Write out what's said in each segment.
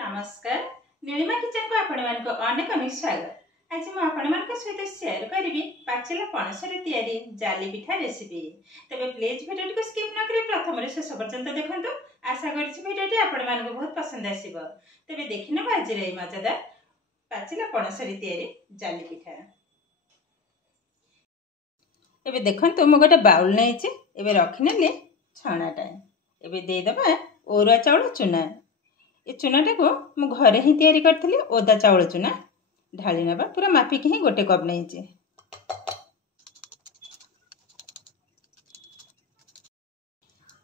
नमस्कार नीलिमा किचन को आपण मान को अनेक अनेक स्वागत। आज मु आपण मान सहित शेयर करी पाचिला पणस रे तयारी जाली पिठा रेसिपी। तबे प्लीज वीडियो को स्किप न करी प्रथम रे शेष पर्यंत देखंतु। आशा करछि वीडियोटी आपण मान को बहुत पसंद आसीबो। तबे देखिनो आज रे मजेदार पाचिला पणस रे तयारी जाली पिठा। एबे देखंतु मु गोटे बाउल नैछि। एबे रखिनेली छणाटा। एबे दे दबा ओरुआ चाउल चुना। ये चुनाटा को मु घरे ही तैयारी करथली। ओदा चाउल चुना ढाली नबा पूरा मापिक ही गोटे कप नैछि।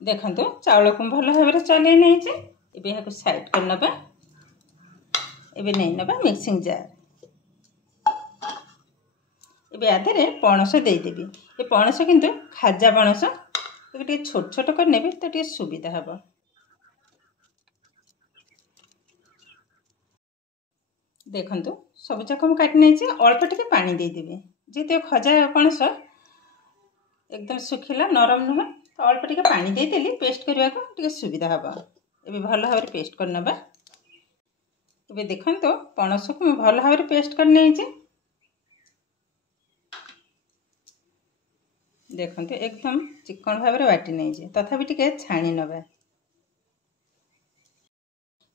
देखंतु चाउल को भल भाबरे चले नैछि। एबे हाको साइड कर नबा। एबे नै नबा मिक्सिंग जार। एबे आधरे पणस दे देबी। ए पणस किंतु खाजा पणस एबे छोट छोट कर नेबे त टे सुविधा हबो। देखंतु सब जाक हम काटि नहीं अल्प टिके पानी दे देबे। जेते खजा पणस एकदम सुखिला नरम नुह तो अल्प टिके पानी दे देली पेस्ट करबा को टिके सुविधा हबा। एबे भल भाबरे पेस्ट कर नबा। एबे देखंतु पणस को मैं भल भाबरे पेस्ट कर नहीं देखंतु एकदम चिकन भाबरे बाटी नहीं तथापि टिके छाणी नबा।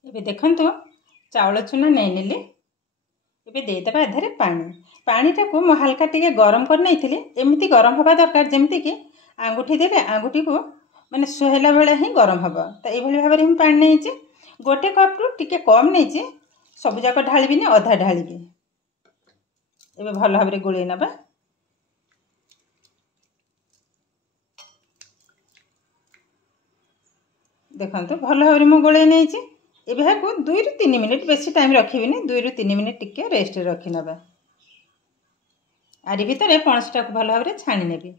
एबे देखंतु चाउल चुना नहीं नेली। एबे दे दबा आधरे पानीटा को मु हल्का टिके गरम कर नहीं एमती गरम हवा दरकार जेमती कि आंगुठी देले आंगुठी को माने सुहेला बेला ही गरम हबा। तो ए भली भाबरे हम पानी नहीं गोटे कप रु टिके कम नहीं सब जाक ढाळीबी ने अधा ढाळीबी। एबे भल भाबरे गोळे नबा। देखंतु भल भाबरे मु गोळे नहीं। एबे हाको 2 रु 3 मिनिट बेसी टाइम रखिबिनी 2 रु 3 मिनिट टिके रेस्ट रखि नबा। आरी भितरे पणसटा को भल भाबरे छाणी नेबी।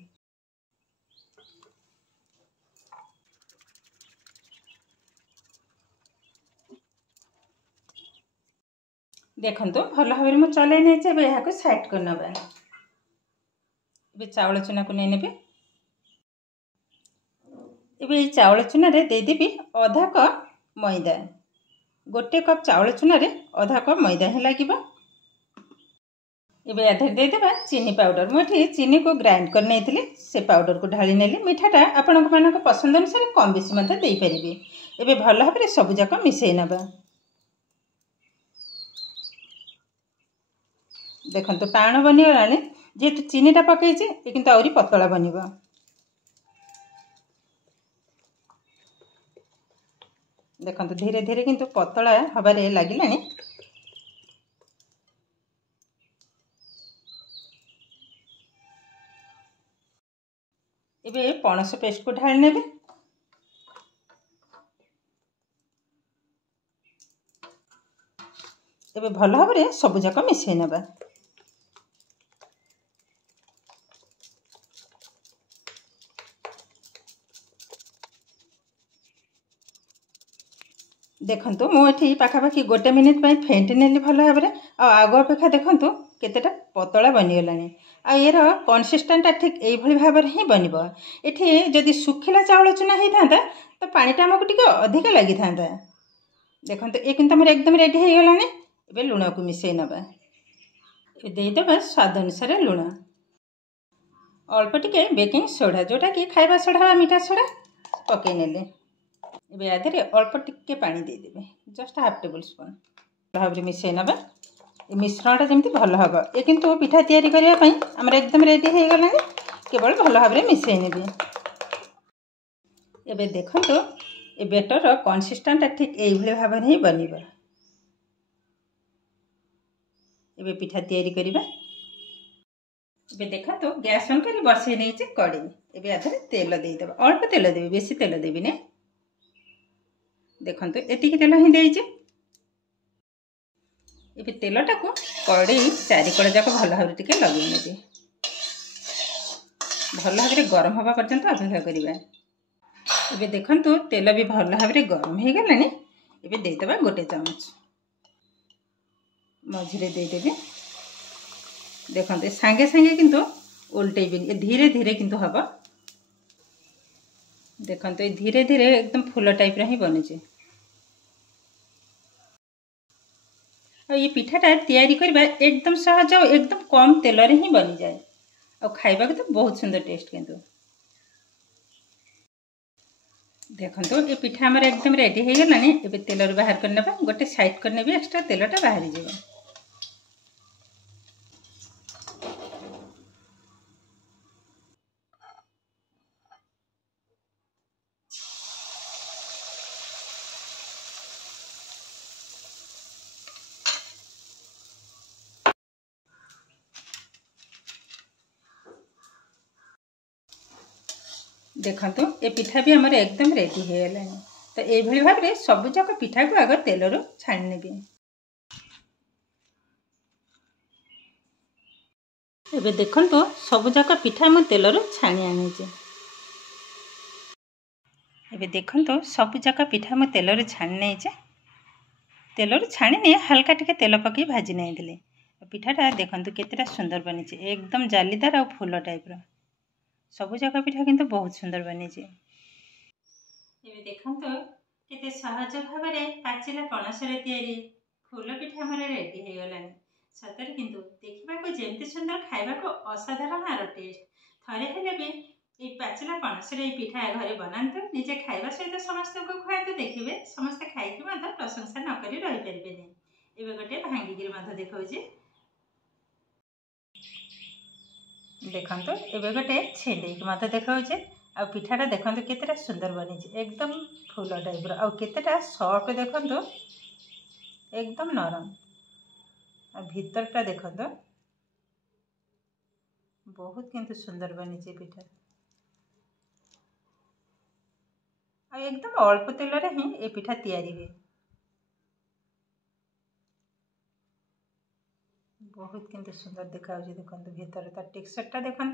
देखंतु भल भाबरे मु चले नै छै। एबे हाको साइड कर नबा। एबे चावल चुना को नै नेबी। एबे चावल चुना रे दे देबी आधा कप मैदा। गोटे कप चावल चुना रे आधा कप मैदा ही लागिबा। एबे आधे दे देबा चीनी पाउडर। मुठी चीनी को ग्राइंड कर नैथिले से पाउडर को ढाली नेली। मिठाटा आपन को मानक पसंद अनुसार कम बेसी मते देई परिबे। एबे भल भाबरे सब जाक मिसै नबा। देखंतु टाण बनि गलानी जेतु चीनीटा पकै छै ए किंतु औरी पतला बनिबा। देखंतु धीरे धीरे किंतु पतला हबारे लागिलानी। एबे पणस पेस्ट को ढाली नेबे। एबे भल भाबरे सब जाक मिसै नबा। देखंतु मु एठी पाखापाखि गोटे मिनिट पई फेंटी नेली भल भाबरे। आगो अपेक्षा देखंतु केतेटा पतला बनि गलानी। यार कंसिस्टेंट ठीक एई भली भाबरे ही बनिबो। एठी जदि सुखिला चावल चुना ही थांता तो पानीटा हमको टिके अधिक लागि थांता। देखंतु ए किंतु हमर एकदम रेडी हे गलानी। एबे लूण को मिसै नबा। ए देई दबा स्वाद अनुसार लूण। अल्प टिके बेकिंग सोडा जोटा कि खाइबा सोडा मीठा सोडा पकै नेले। एबे आधरे अल्प टिके पानी दे देबे जस्ट हाफ टेबल स्पून। भाबरे मिसै नबा। ए मिश्रणटा जेमति भल हबो। ए किंतु पिठा तयारी करिया पई हमर एकदम रेडी हे गलानी। केवल भल भाबरे मिसै नेबे। एबे देखंतु ए बेटर कंसिस्टेंट ठीक एई भली भाबरे ही बनिबो। एबे पिठा तयारी करिबा। एबे देखंतु गैस ऑन करी बसै नै छै कड़ी। एबे आधरे तेल दे देबा। अल्प तेल देबे बेसी तेल देबी ने। देखंतु एतिकी तेल ही देई छै। एबे तेलटा को कड़ी चारि कड़ जाक भल भाबरे टिके लगै नेबे। भल भाबरे गरम हवा पर्यंत अपेक्षा करिबा। एबे देखंतु तेल भी भल भाबरे गरम हे गलानी। एबे दे देबा गोटे चमच मझिरे दे देबे। देखंतु संगे संगे किंतु उल्टेबी धीरे धीरे किंतु हबा। देखंतु धीरे धीरे एकदम फूल टाइप रे ही बने छै। और ये पिठाटा तैयारी करबा एकदम सहज और एकदम कम तेल रे ही बनी जाए और खाइबा तो बहुत सुंदर टेस्ट किंतु देखो ये पिठा आमर एकदम रेडी हो गलानी। एबे तेल रे बाहर करने गोटे साइड करने भी एक्स्ट्रा तेलटा बाहरी जाए। देखो ये पिठा भी आमर एकदम रेडी हो गलानी। तो ये भाव में सबुजाक पिठा को आग तेलर छाणी नेबी। एबे देखो सबुजाक पिठा मु तेलर छाणी आनी। एबे देखो सबुजाक पिठा मु तेलर छाणी नहीं। तेलर छाणी नहीं हल्का टिके तेल पकई भाजी नहीं। पिठाटा देखो केतेटा सुंदर बनी एकदम जालीदार और फूल टाइप सबुजाक पिठा किंतु बहुत सुंदर बनी। देखो केते सहज भाव में पाचिला पणस तैयारी फूल पिठा आमर रेडी हो गलानी। सतरे किंतु देखा जमती सुंदर खाइबा को असाधारण आर टेस्ट थरे हेले भी ये पाचिला पणस पिठा घरे बनातु निजे खाइबा सहित समस्त को खुआतु देखिए समस्ते खाइकी प्रशंसा नक रही पारे। एवं गोटे भांगिकी देखा देखो एवं गोटे छेड़े देखा आ पिठाटा देखो केतेटा सुंदर बनी एकदम फूल टाइप आ केतेटा सॉफ्ट देखो एकदम नरम आ भीतरटा देखो बहुत किंतु सुंदर बनी पिठा आ एकदम अल्प तेल रे ही ए पिठा तैयारी हुए। बहुत किंतु सुंदर देखा देखो भीतर तार टेक्सचरटा देखो।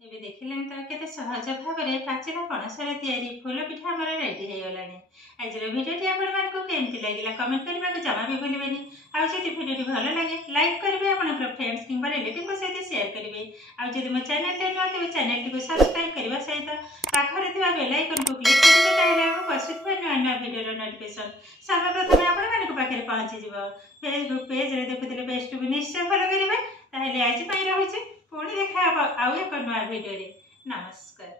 एबे देखिले तो केते सहज भाव में पाचिला पणस तैयारी फूल पिठा आमर रेडी हो गलानी। आज भिडियोटी आपको केमती लगे कमेंट करने को जमा भी भूलें। आदि भिडियो भल लगे लाइक करेंगे आप फ्रेंड्स कि रिलेटिव सहित शेयर करेंगे। आदि मो चैनल नुआ तेज चैनल को सब्सक्राइब करने सहित पाखरे बेल आइकन को क्लिक करेंगे पशुवा नुआ नुआ भिडियो नोटिफिकेशन सर्वप्रथम आपके पहुंची फेसबुक पेज देखुले बेस्ट भी निश्चय फॉलो करेंगे। आज रोचे पुणी देखा आउ एक नुआ भिडियो। नमस्कार।